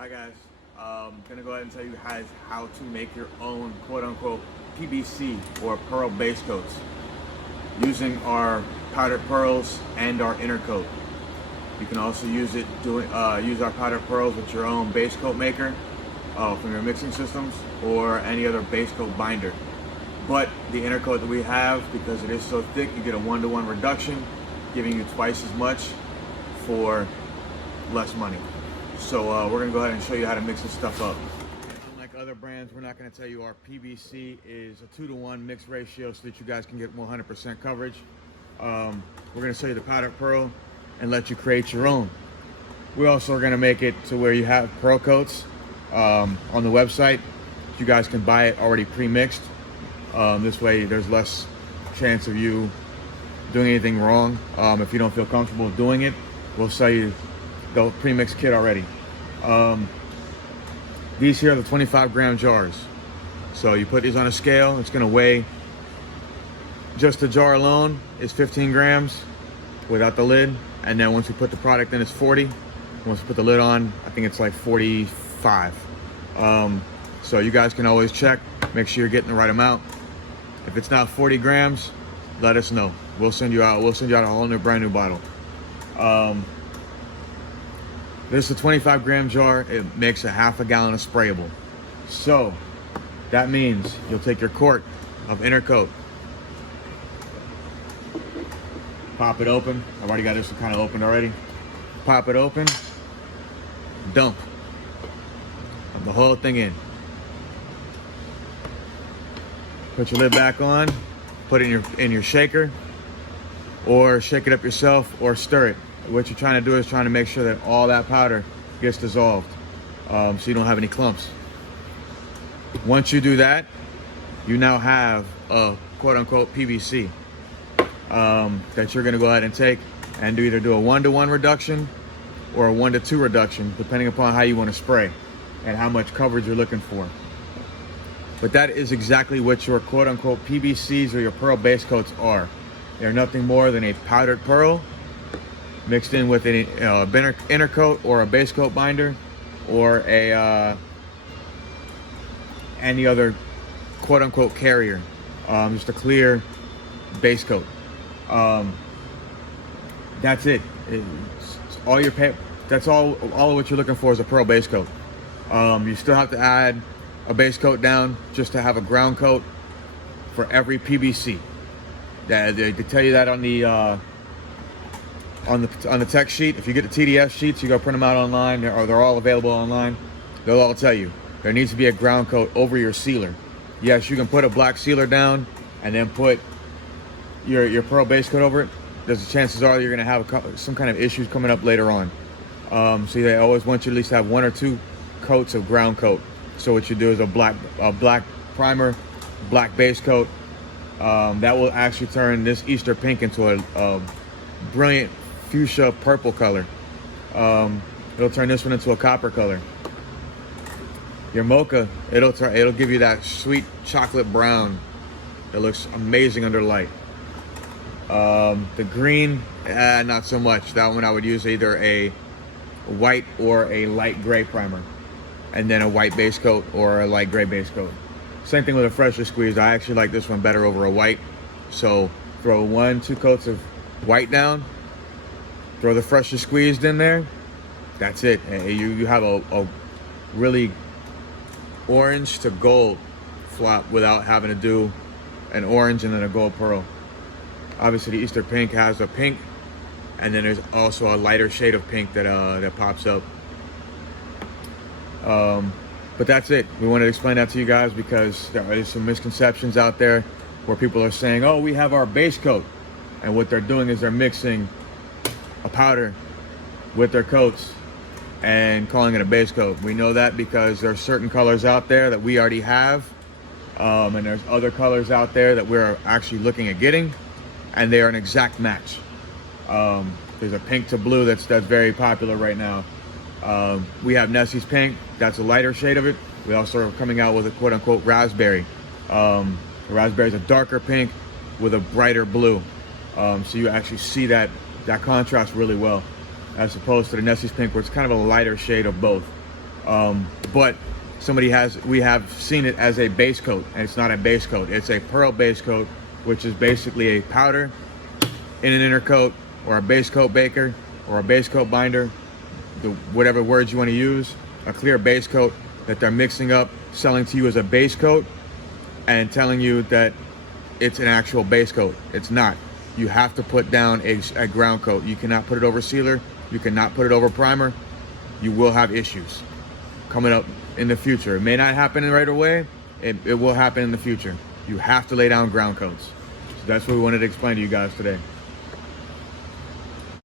Hi guys, gonna go ahead and tell you guys how to make your own quote-unquote PBC or pearl base coats using our powdered pearls and our Intercoat. You can also use our powdered pearls with your own base coat maker from your mixing systems or any other base coat binder. But the Intercoat that we have, because it is so thick, you get a 1-to-1 reduction, giving you twice as much for less money. So we're gonna go ahead and show you how to mix this stuff up. Unlike other brands, we're not gonna tell you our PBC is a 2-to-1 mix ratio so that you guys can get 100% coverage. We're gonna show you the powdered pearl and let you create your own. We also are gonna make it to where you have pearl coats on the website. You guys can buy it already pre-mixed. This way there's less chance of you doing anything wrong. If you don't feel comfortable doing it, we'll sell you the pre-mixed kit already. These here are the 25-gram jars. So you put these on a scale, it's gonna weigh, just the jar alone is 15 grams without the lid. And then once you put the product in, it's 40. Once you put the lid on, I think it's like 45. So you guys can always check, make sure you're getting the right amount. If it's not 40 grams, let us know. We'll send you out a whole brand new bottle. This is a 25-gram jar. It makes a half a gallon of sprayable. So that means you'll take your quart of Intercoat, pop it open. I've already got this one kind of opened already. Pop it open, dump the whole thing in. Put your lid back on, put it in your shaker, or shake it up yourself, or stir it. What you're trying to do is trying to make sure that all that powder gets dissolved, so you don't have any clumps. Once you do that, you now have a quote-unquote PBC that you're going to go ahead and take and either do a 1-to-1 reduction or a 1-to-2 reduction, depending upon how you want to spray and how much coverage you're looking for. But that is exactly what your quote-unquote PBCs or your pearl base coats are. They're nothing more than a powdered pearl mixed in with an Intercoat or a base coat binder or any other quote-unquote carrier, just a clear base coat. That's it. That's all of what you're looking for is a pearl base coat. You still have to add a base coat down just to have a ground coat for every PBC. They tell you that on the tech sheet. If you get the TDF sheets, you go print them out online, or they're all available online. They'll all tell you there needs to be a ground coat over your sealer. Yes, you can put a black sealer down and then put your pearl base coat over it. There's chances are you're going to have some kind of issues coming up later on. So they always want you to at least have 1 or 2 coats of ground coat. So what you do is a black primer, black base coat. That will actually turn this Easter pink into a brilliant fuchsia purple color. It'll turn this one into a copper color. Your mocha, it'll give you that sweet chocolate brown that looks amazing under light. The green, not so much. That one I would use either a white or a light gray primer, and then a white base coat or a light gray base coat. Same thing with a fresher squeeze. I actually like this one better over a white. So throw 1-2 coats of white down, throw the fresher squeezed in there. That's it. You have a really orange to gold flop without having to do an orange and then a gold pearl. Obviously the Easter pink has a pink, and then there's also a lighter shade of pink that pops up. But that's it. We wanted to explain that to you guys because there is some misconceptions out there where people are saying, oh, we have our base coat, and what they're doing is they're mixing a powder with their coats and calling it a base coat. We know that because there are certain colors out there that we already have, and there's other colors out there that we're actually looking at getting, and they are an exact match. There's a pink to blue that's very popular right now. We have Nessie's pink. That's a lighter shade of it. We also are coming out with a quote-unquote raspberry. Raspberry is a darker pink with a brighter blue. So you actually see that contrast really well, as opposed to the Nessie's pink, where it's kind of a lighter shade of both. But we have seen it as a base coat, and it's not a base coat. It's a pearl base coat, which is basically a powder in an intercoat, or a base coat baker, or a base coat binder, whatever words you want to use, a clear base coat that they're mixing up, selling to you as a base coat, and telling you that it's an actual base coat. It's not. You have to put down a ground coat. You cannot put it over sealer. You cannot put it over primer. You will have issues coming up in the future. It may not happen right away. It will happen in the future. You have to lay down ground coats. So that's what we wanted to explain to you guys today.